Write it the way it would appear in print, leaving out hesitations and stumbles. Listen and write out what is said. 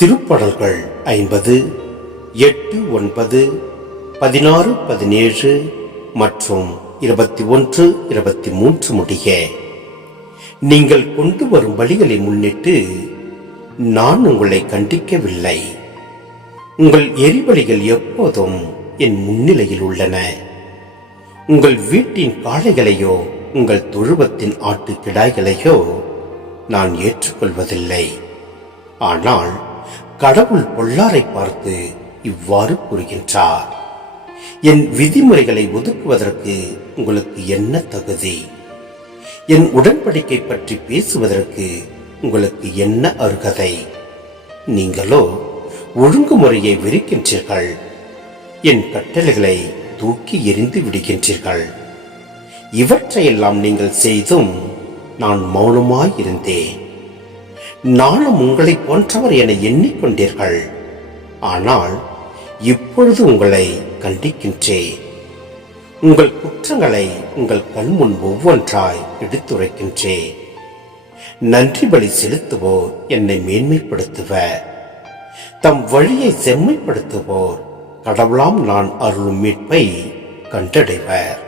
திருப்பாடல்கள் 50, 8, 9, 16, 17 மற்றும் 21, 23 முடிய. நீங்கள் கொண்டு வரும் பலிகளை முன்னிட்டு நான் உங்களை கண்டிக்கவில்லை. உங்கள் எரிபலிகள் எப்போதும் என் முன்னிலையில் உள்ளன. உங்கள் வீட்டின் காளைகளையோ உங்கள் தொழுவத்தின் ஆட்டு கிடாய்களையோ நான் ஏற்றுக்கொள்வதில்லை. ஆனால் கடவுள் பொல்லாரை பார்த்து இவ்வாறு கூறுகின்றார்: என் விதிமுறைகளை ஒதுக்குவதற்கு உங்களுக்கு என்ன தகுதி? என் உடன்படிக்கை பற்றி பேசுவதற்கு உங்களுக்கு என்ன அருகதை? நீங்களோ ஒழுங்குமுறையை வெறுக்கின்றீர்கள். என் கட்டளைகளை தூக்கி எறிந்து விடுகின்றீர்கள். இவற்றையெல்லாம் நீங்கள் செய்தும் நான் மௌனமாயிருந்தேன். நானும் உங்களை போன்றவர் என எண்ணிக்கொண்டீர்கள். ஆனால் இப்பொழுது உங்களை கண்டிக்கின்றேன். உங்கள் குற்றங்களை உங்கள் கண்முன் ஒவ்வொன்றாய் எடுத்துரைக்கின்றேன். நன்றி பலி செலுத்துவோர் என்னை மேன்மைப்படுத்துவர். தம் வழியை செம்மைப்படுத்துவோர் கடவுளாம் நான் அருளும் மீட்பை கண்டடைவர்.